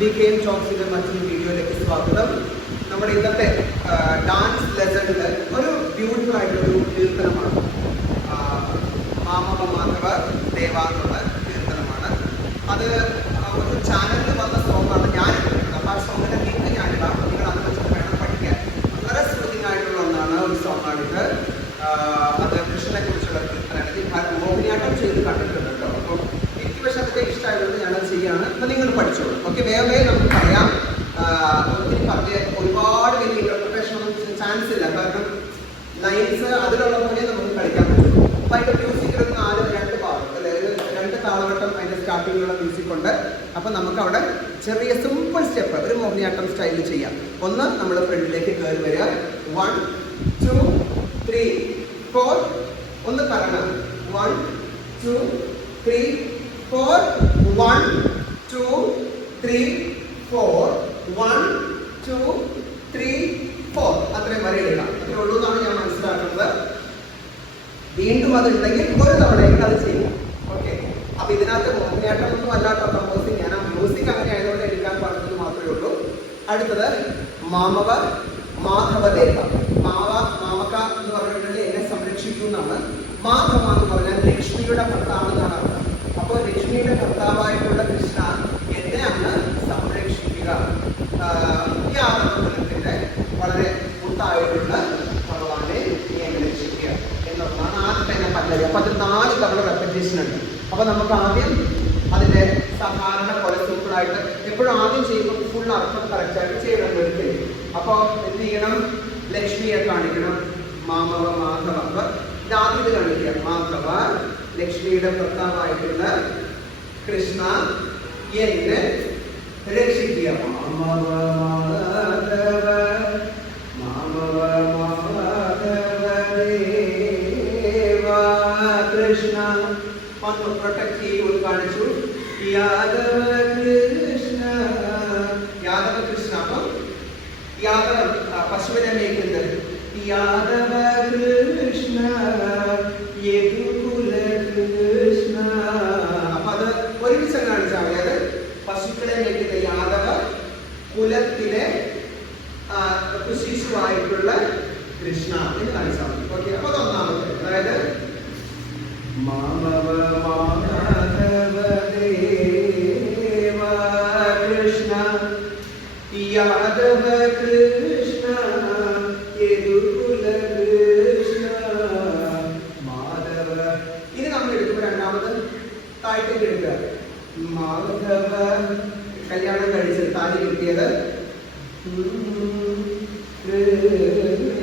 BKM ടോക്സിന്റെ മറ്റൊരു വീഡിയോയിലേക്ക് സ്വാഗതം. നമ്മുടെ ഇന്നത്തെ ഡാൻസ് ലെസണിൽ ഒരു ബ്യൂട്ടിഫുൾ ആയിട്ടൊരു കീർത്തനമാണ്. മാമവ മാധവ ദേവ എന്നുള്ള കീർത്തനമാണ്. അത് ഒരു ചാനലിൽ വന്ന സോങ്ങാണ് ഞാൻ എടുക്കുന്നത്. അപ്പോൾ ആ സോങ്ങിന്റെ ലിങ്ക് ഞാനിടാം. നിങ്ങൾ അത് വെച്ചിട്ട് വേണം പഠിക്കാൻ. വളരെ സ്മൂത്തിങ് ആയിട്ടുള്ള ഒന്നാണ്, ഒരു സോങ്ങാണിത്. അത് കൃഷ്ണനെ കുറിച്ചുള്ള കീർത്തനമാണ്. മോഹിനിയാട്ടം ചെയ്ത് കണ്ടിട്ടുണ്ട് കേട്ടോ. അപ്പോൾ എനിക്ക് പക്ഷെ അതൊക്കെ ഇഷ്ടമായതുകൊണ്ട് ഞാനത് ചെയ്യാണ്. അപ്പം നിങ്ങൾ പഠിച്ചോളൂ. ഓക്കെ, വേഗം നമുക്ക് പറയാം. ഒത്തിരി പറഞ്ഞ് ഒരുപാട് വലിയ ഇന്റർപ്രിട്ടേഷൻ ഒന്നും ചാൻസ് ഇല്ല. കാരണം ലൈൻസ് അതിലുള്ള പോലെ നമുക്ക് കളിക്കാൻ പറ്റും. അപ്പം അതിൻ്റെ മ്യൂസിക്കിൽ ഒരു രണ്ട് ഭാഗം, അതായത് 2 താളവട്ടം അതിൻ്റെ സ്റ്റാർട്ടിങ്ങിലുള്ള മ്യൂസിക് ഉണ്ട്. അപ്പം നമുക്ക് അവിടെ ചെറിയ സിമ്പിൾ സ്റ്റെപ്പ് ഒരു മോഹിനിയാട്ടം സ്റ്റൈലിൽ ചെയ്യാം. ഒന്ന് നമ്മൾ ഫ്രണ്ടിലേക്ക് കയറി വരിക. 1 2 3 4. ഒന്ന് കറങ്ങാം. 1 2 3 4. 1 2 3 4. 1 2 3 4. അത്രയും വരെ എടുക്കാം. അത്രേ ഉള്ളൂ എന്നാണ് ഞാൻ മനസ്സിലാക്കുന്നത്. വീണ്ടും അതുണ്ടെങ്കിൽ ഒരു തവണയൊക്കെ അത് ചെയ്യാം. ഓക്കെ, അപ്പൊ ഇതിനകത്ത് മോഹിനിയാട്ടം ഒന്നും അല്ലാത്ത കമ്പോസിങ്. ഞാൻ ആ മ്യൂസിക് അങ്ങനെ ആയതുകൊണ്ട് എടുക്കാൻ പറഞ്ഞത് മാത്രമേ ഉള്ളൂ. അടുത്തത് മാമവ മാധവദേവ. മാമക എന്ന് പറഞ്ഞിട്ടുണ്ടെങ്കിൽ എന്നെ സംരക്ഷിക്കൂ എന്നാണ്. മാധവ എന്ന് പറഞ്ഞാൽ ലക്ഷ്മിയുടെ ഭർത്താവ് എന്നാണ് അർത്ഥം. അപ്പോൾ ലക്ഷ്മിയുടെ ഭർത്താവായിട്ടുള്ള കൃഷ്ണ എന്നെ അങ്ങ് സംരക്ഷിക്കുക. ഈ ആരാധനത്തിന്റെ വളരെ മുട്ടായിട്ടുള്ള ഭഗവാനെ എന്നെ രക്ഷിക്കുക എന്നുള്ളതാണ് ആദ്യത്തെ ഞാൻ പറഞ്ഞത്. അപ്പൊ അതിൽ 4 തവണ റെപ്പറ്റേഷൻ ഉണ്ട്. അപ്പൊ നമുക്ക് ആദ്യം അതിന്റെ സാധാരണ പോലെ സിമ്പിളായിട്ട് എപ്പോഴും ആദ്യം ചെയ്യുമ്പോൾ ഫുൾ അർത്ഥം കറക്റ്റായിട്ട് ചെയ്യണം ഒരിക്കൽ. അപ്പൊ എന്ത് ചെയ്യണം? ലക്ഷ്മിയെ കാണിക്കണം. മാമവ മാധവ. അപ്പൊ ഇതാദ്യം ഇത് കാണിക്കുക. മാധവ ലക്ഷ്മിയുടെ ഭർത്താവായിട്ടുള്ള കൃഷ്ണ എന്നെ രക്ഷിക്കുക. മാമവ മാധവ മാമവ മാധവ ദേവ കൃഷ്ണ. ഒന്ന് പ്രൊട്ടക്ട് ചെയ്യുമെന്ന് കാണിച്ചു. യാദവ കൃഷ്ണ. യാദവ കൃഷ്ണ. അപ്പം യാദവ പശുവിനെ മേയ്ക്കുന്നത്. യാദവ കൃഷ്ണ യദുകുല കൃഷ്ണ. അപ്പൊ അത് ഒരുമിച്ച് കാണിച്ചാൽ മതി. അത് പശുക്കളെ മേയ്ക്കുന്ന യാദവ കുലത്തിലെ ശിശുവായിട്ടുള്ള കൃഷ്ണ എന്ന് കാണിച്ചാൽ മതി. ഓക്കെ, അപ്പൊ അതൊന്നാമത്തെ. അതായത് മാമവ മാധവ ദേവ കൃഷ്ണ യാദവ കൃഷ്ണ യദുകുല കൃഷ്ണ മാധവ. ഇനി നമ്മൾ എടുക്കുമ്പോൾ രണ്ടാമത് താഴ്ത്തേക്ക് എടുക്കുക. മാധവ കല്യാണം കഴിച്ചത് താലി കിട്ടിയത്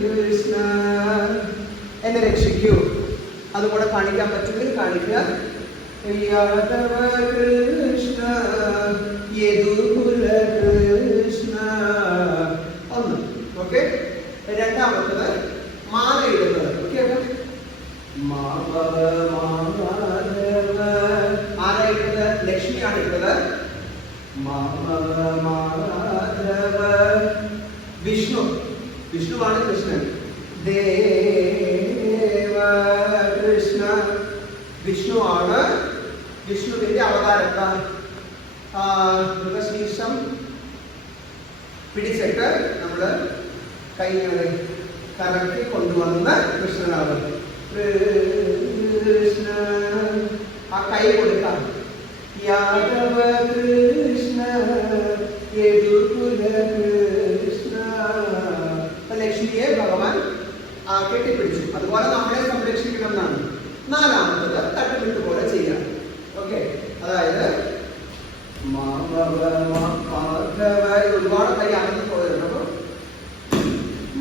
കൃഷ്ണ എന്നെ രക്ഷിക്കൂ. അതുകൂടെ കാണിക്കാൻ പറ്റുമെങ്കിൽ കാണിക്കുക. യാദവ കൃഷ്ണ യദുകുല കൃഷ്ണ. ഒന്ന്. ഓക്കെ, രണ്ടാമത്തത് മാല ഇടുന്നത്. ഓക്കെ, മാധവ മാധവ. ആരാ ഇട്ടത്? ലക്ഷ്മിയാണ് ഇട്ടത്. മാധവ മാധവ. വിഷ്ണു. വിഷ്ണുവാണ് കൃഷ്ണൻ. ദേവ കൃഷ്ണ. വിഷ്ണുവാണ്. വിഷ്ണുവിന്റെ അവതാരത്താൽ മൃഗശീർഷം പിടിച്ചിട്ട് നമ്മള് കൈ കറക്കി കൊണ്ടുവന്ന കൃഷ്ണനാണ്. കൃഷ്ണ. ആ കൈ കൊടുക്കാം. യാദവ കൃഷ്ണ യദുകുല കൃഷ്ണ. ലക്ഷ്മിയെ ഭഗവാൻ കെട്ടിപ്പിടിച്ചു. അതുപോലെ നമ്മളെ സംരക്ഷിക്കണം എന്നാണ്. നാലാമത്തത് തട്ടുമിട്ട് പോലെ ചെയ്യാം. ഓക്കെ, അതായത് മാധവ മാധവ. ഒരുപാട് കൈ അകന്ന് പോയിരുന്നു. അപ്പൊ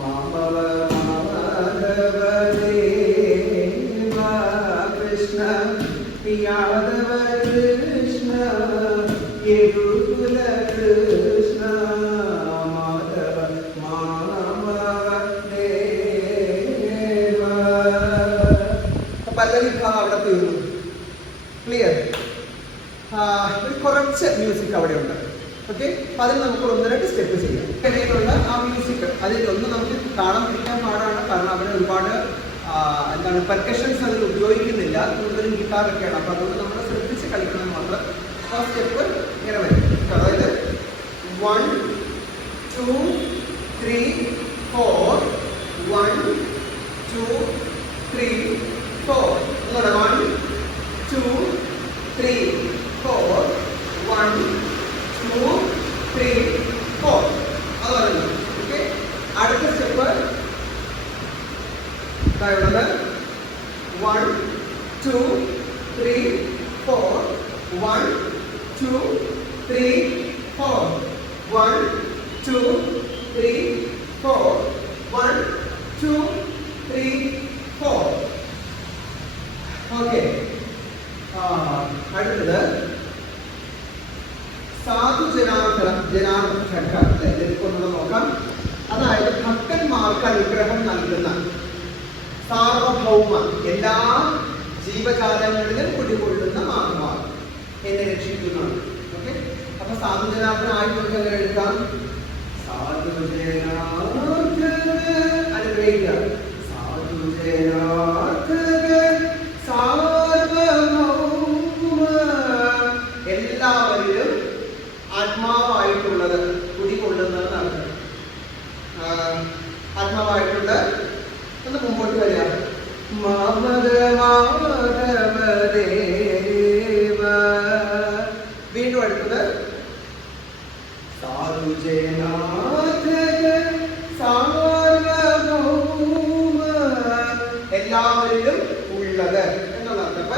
മാധവ മാധവ ദേവ കൃഷ്ണ യാദവ കൃഷ്ണ യദുകുല കൃഷ്ണ മാധവ മാധവ ദേവ. പല്ലവി ഭാഗം അവിടെ തീർന്നു. ക്ലിയർ? കുറച്ച് മ്യൂസിക് അവിടെ ഉണ്ട്. ഓക്കെ, അപ്പൊ അതിൽ നമുക്ക് 1-2 സ്റ്റെപ്പ് ചെയ്യാം. ഇടയിലുള്ള ആ മ്യൂസിക് അതിലൊന്നും നമുക്ക് താളം പിടിക്കാൻ പാടാണ്. കാരണം അവിടെ ഒരുപാട് എന്താണ് പെർക്കഷൻസ് അതിൽ ഉപയോഗിക്കുന്നില്ല. കൂടുതലും ഗിറ്റാറൊക്കെയാണ്. അപ്പൊ അതുകൊണ്ട് നമ്മൾ ശ്രദ്ധിച്ച് കളിക്കണം മാത്രം. ആ സ്റ്റെപ്പ് ഇങ്ങനെ വരും. അതായത് 1 2 3 4 1 2 3 4 ഒന്നുകൂടെ 1 2 3 4 1 2 3 4 അത് പറയുന്നത്. ഓക്കെ, അടുത്ത സ്റ്റെപ്പ് ഇതായുള്ളത് 1 2 3 4 1 2 3 4 1 2 3 4 1 2 3 4. ഓക്കെ, അടുത്തത് സാധു ജനാർദ്ദന ഖണ്ഡം ഒന്നുകൂടെ നോക്കാം. അതായത് ഭക്തന്മാർക്ക് അനുഗ്രഹം നൽകുന്ന സാർവഭൗമ, എല്ലാ ജീവജാലങ്ങളിലും കുടികൊള്ളുന്ന മാർഗം എന്നെ രക്ഷിക്കുന്നതാണ്. ഓക്കെ, അപ്പൊ സാധുജനാർദ്ദനായി നമുക്ക് എങ്ങനെ എടുക്കാം? സാധുജനാർദ്ദന അനുഗ്രഹിക്കുക. സാധുജനാർദ്ദന സാർവഭൗമ, എല്ലാവരിലും ആത്മാവായിട്ടുള്ളത് കുടികൊള്ളുന്നതാണ്. ആത്മാവായിട്ടുള്ള ഒന്ന് മുമ്പോട്ട് വരിക. വീണ്ടും അടുത്തത് സാർവഭൗമ, എല്ലാവരിലും ഉള്ളത് എന്നുള്ളതപ്പ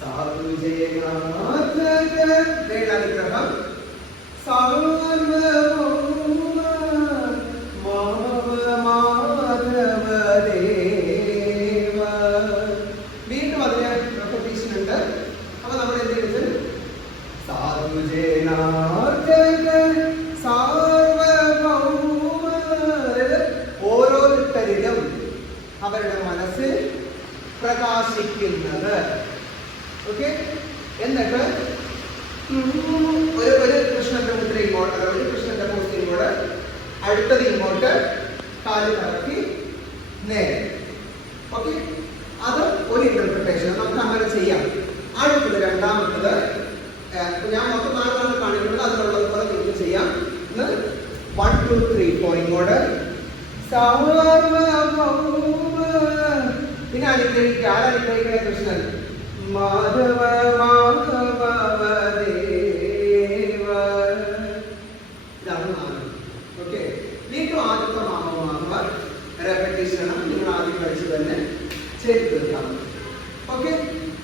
സാധുജനാനുഗ്രഹം സാർവഭൗമ മാധവദേവ. വീണ്ടും അതിന് റെപ്പറ്റീഷൻ ഉണ്ട്. അപ്പൊ നമ്മൾ എന്ത് ചെയ്യുന്നത്? സാർവഭൗമ, അതായത് ഓരോരുത്തരിലും അവരുടെ മനസ്സിൽ പ്രകാശിക്കുന്നത്. ഓക്കെ, എന്നിട്ട് ഒരു കൃഷ്ണന്റെ മുദ്ര ഇങ്ങോട്ട്, ഒരു കൃഷ്ണന്റെ പോസ്റ്റ് ഇങ്ങോട്ട്, അടുത്തത് ഇങ്ങോട്ട്, കാല് കറക്കി നേരെ. ഓക്കെ, അത് ഒരു ഇന്റർപ്രിട്ടേഷൻ, നമുക്ക് അങ്ങനെ ചെയ്യാം. അടുത്തത് രണ്ടാമത്തത്, ഞാൻ മൊത്തം 4 കാണിക്കുന്നത്, അതിലുള്ളത് പോലെ നിങ്ങൾക്ക് ചെയ്യാം. 1 2 3 4 ഇങ്ങോട്ട് സാർവഭൗമ, പിന്നെ അനുഗ്രഹിക്കുക. ആരനുഗ്രഹിക്കണേ? കൃഷ്ണൻ. മാധവ മാധവദേവ, ഇതാണ് 4. ഓക്കെ, വീണ്ടും ആദ്യത്തെ മാധവ റെപ്പറ്റീഷൻ നിങ്ങൾ ആദ്യം കഴിച്ച് തന്നെ ചെയ്ത് തീർക്കാം. ഓക്കെ,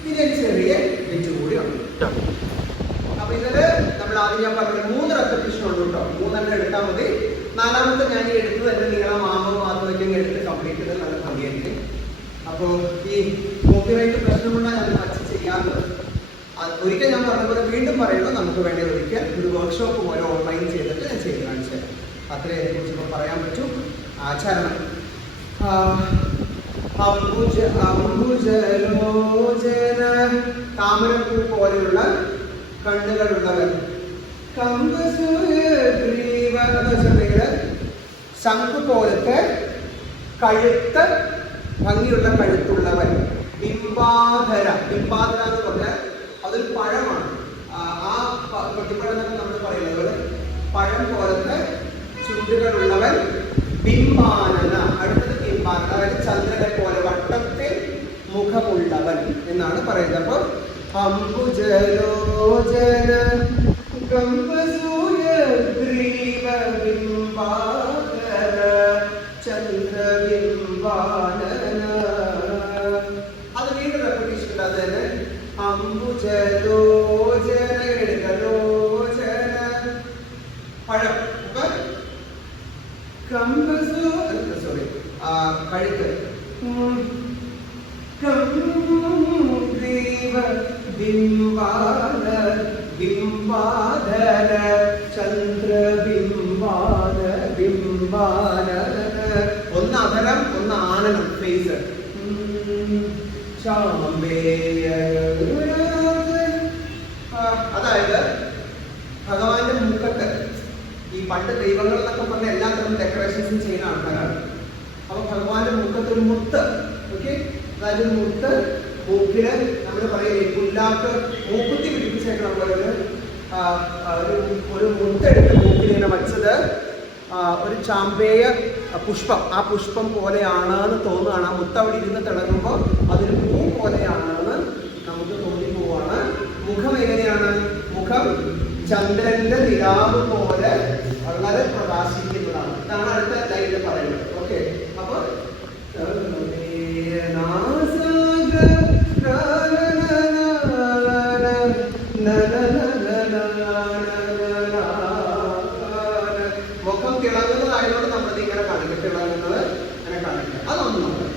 ഇതിന് ചെറിയ ബിറ്റ് കൂടി ഉണ്ട്. അപ്പൊ ഇതില് നമ്മൾ ആദ്യം ഞാൻ പറഞ്ഞത് 3 റെപ്പറ്റീഷൻ ഉണ്ട് കേട്ടോ. 3 എടുത്താൽ മതി. 4ാമത്തെ ഞാൻ ഈ എടുത്തത് എന്റെ നിങ്ങളെ മാധവയ്ക്കും എടുത്ത് കംപ്ലീറ്റ് ചെയ്ത് നല്ല ഭംഗിയായിരിക്കും. അപ്പോൾ ഈ കോപ്പിറൈറ്റ് പ്രശ്നം കൊണ്ടാണ് ഞാൻ ടച്ച് ചെയ്യാറുള്ളത്. ഒരിക്കൽ ഞാൻ പറഞ്ഞതുപോലെ വീണ്ടും പറയുമ്പോൾ നമുക്ക് വേണ്ടി ഒരിക്കൽ ഒരു വർക്ക്ഷോപ്പ് പോലെ ഓൺലൈൻ ചെയ്തിട്ട് ഞാൻ ചെയ്ത് കാണിച്ചു തരാം. അത്രേ അതിനെക്കുറിച്ച് ഇപ്പോൾ പറയാൻ പറ്റും. ആചരണം അംബുജലോചന, താമരപ്പൂ പോലെയുള്ള കണ്ണുകളുള്ളവർ. ശംഖു പോലത്തെ കഴുത്ത്, ഭംഗിയുള്ള കഴുത്തുള്ളവൻ. ബിംബാധര, ബിംബാധര എന്ന് പറഞ്ഞാൽ അതൊരു പഴമാണ്. ആ പൊട്ടിപ്പഴം എന്നൊക്കെ നമ്മൾ പറയുന്നത് പഴം പോലത്തെ ചുണ്ടുകളുള്ളവൻ. ബിംബാനന, അടുത്തത് ബിംബാനന, അതായത് ചന്ദ്രനെ പോലെ വട്ടത്തിൽ മുഖമുള്ളവൻ എന്നാണ് പറയുന്നത്. അപ്പൊ അംബുജലോചന ഗംഭസൂയഗ്രീവ ബിംബാധര ചന്ദ്രബിംബാനന. അത് വീണ്ടും റെപ്പറ്റീഷൻ ഉണ്ട്. അത് തന്നെ അംബുജലോചന, ലോചന പഴം, സോറി കഴുത്ത്. ബിംബാധര ചന്ദ്രബിംബാന ബിംബാന. ഒന്ന് അധരം, ഒന്ന് ആനനം, ഫേസ്. അതായത് ഭഗവാന്റെ മുഖത്ത് ഈ പണ്ട് ദൈവങ്ങൾ എന്നൊക്കെ പറഞ്ഞ എല്ലാ തരം ഡെക്കറേഷൻസും ചെയ്യുന്ന ആൾക്കാരാണ്. അപ്പൊ ഭഗവാന്റെ മുഖത്ത് ഒരു മുത്ത്. ഓക്കെ, അതായത് മുത്ത് മൂക്കില് നമ്മൾ പറയും പുല്ലാട്ട് മൂക്കുത്തി പിടിപ്പിച്ചേക്കണം പോലെ ഒരു മുത്തെടുത്ത് മൂക്കിലിങ്ങനെ വച്ചത് ഒരു ചാമ്പേയ പുഷ്പം, ആ പുഷ്പം പോലെയാണെന്ന് തോന്നുകയാണ്. ആ മുത്ത് അവിടെ ഇരുന്ന് തിളങ്ങുമ്പോൾ അതൊരു പൂ പോലെയാണെന്ന് നമുക്ക് തോന്നിപ്പോവാണ്. മുഖം എങ്ങനെയാണ്? മുഖം ചന്ദ്രന്റെ നിലാവ് പോലെ വളരെ പ്രകാശിക്കുന്നതാണ്. ഇതാണ് അടുത്ത ലൈനിൽ പറയുന്നത്. ഓക്കെ, അപ്പൊ മുഖം തിളങ്ങുന്നതായതുകൊണ്ട് നമ്മളത് ഇങ്ങനെ കാണിക്കും. തിളങ്ങുന്നത് ഇങ്ങനെ കാണിക്കുക. അതൊന്നും നോക്കാം.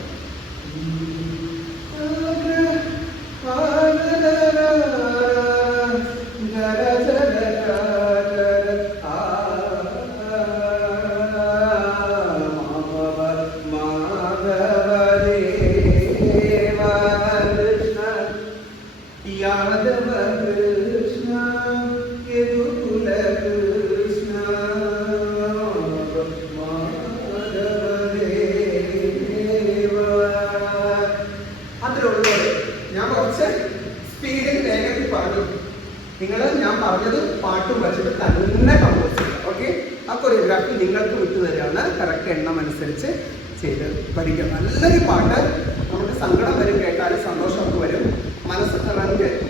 ഞാൻ കുറച്ച് സ്പീഡിൽ വേഗത്തിൽ പറഞ്ഞു. ഞാൻ പറഞ്ഞത് പാട്ടും വെച്ചിട്ട് തന്നെ കമ്പോസ് ചെയ്യുക. ഓക്കെ, ആ കൊറിയോഗ്രാഫി നിങ്ങൾക്ക് വിട്ടു തരികയാണ്. കറക്റ്റ് എണ്ണം അനുസരിച്ച് ചെയ്ത് പഠിക്കുക. നല്ലൊരു പാട്ട് നമുക്ക് സങ്കടം വരും, കേട്ടാലും സന്തോഷമൊക്കെ വരും, മനസ്സ്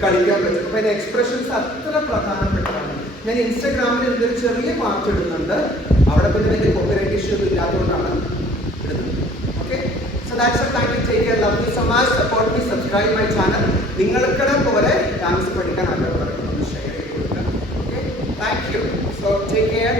കളിക്കാൻ പറ്റും. അപ്പൊ അതിന്റെ എക്സ്പ്രഷൻസ് അത്ര പ്രധാനപ്പെട്ടതാണ്. ഞാൻ ഇൻസ്റ്റാഗ്രാമിൽ എന്തൊരു ചെറിയ പാട്ട് ഇടുന്നുണ്ട്. അവിടെ പിന്നെ വലിയ കോപ്പറേറ്റ് ഇഷ്യൂ ഇല്ലാത്തതുകൊണ്ടാണ് ഇടുന്നത്. Okay, so that's all. Thank you. Take care. Love me so much. Support me. Subscribe my channel. നിങ്ങൾക്കിടെ പോലെ ഡാൻസ് പഠിക്കാൻ ആഗ്രഹമുള്ളവർക്ക് ഷെയർ ചെയ്ത് കൊടുക്കുക. Okay, thank you. So take care.